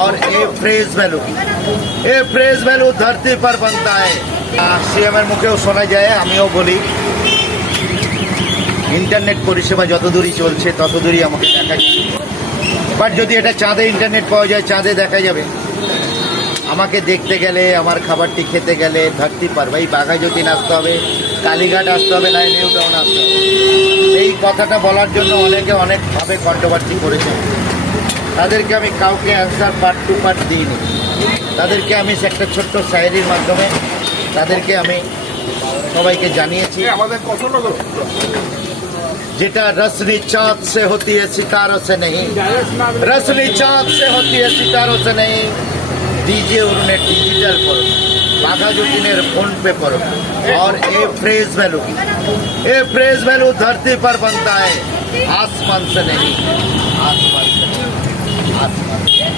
और ये phrase value धरती पर बनता है। সিএমের মুখেও শোনা যায়, আমিও বলি, ইন্টারনেট পরিষেবা যত দূরই চলছে তত দূরই আমাকে দেখা যাচ্ছে। বাট যদি এটা চাঁদে ইন্টারনেট পাওয়া যায়, চাঁদে দেখা যাবে। আমাকে দেখতে গেলে, আমার খাবারটি খেতে গেলে ধরতি পার ভাই বাঘাযতীন আসতে হবে, কালীঘাট আসতে হবে, না নিউ টাউন আসতে হবে। এই কথাটা বলার জন্য অনেকে অনেকভাবে কন্ট্রোভার্সি করেছে। তাদেরকে আমি কাউকে অ্যান্সার পার্ট টু পার্ট দিইনি। তাদেরকে আমি একটা ছোট্ট শায়েরির মাধ্যমে তাদেরকে আমি সবাইকে জানিয়েছি, যেটা রসনি চাঁদ সে হতি है सितारों से नहीं, रसनी चाँद से होती है सितारों से नहीं। दीजिए उन्हें डिजिटल करो, बाघाजुद्दीনের फोन पे करो। और ये फ्रेज वैल्यू धरती पर बनता है, आसमान से नहीं।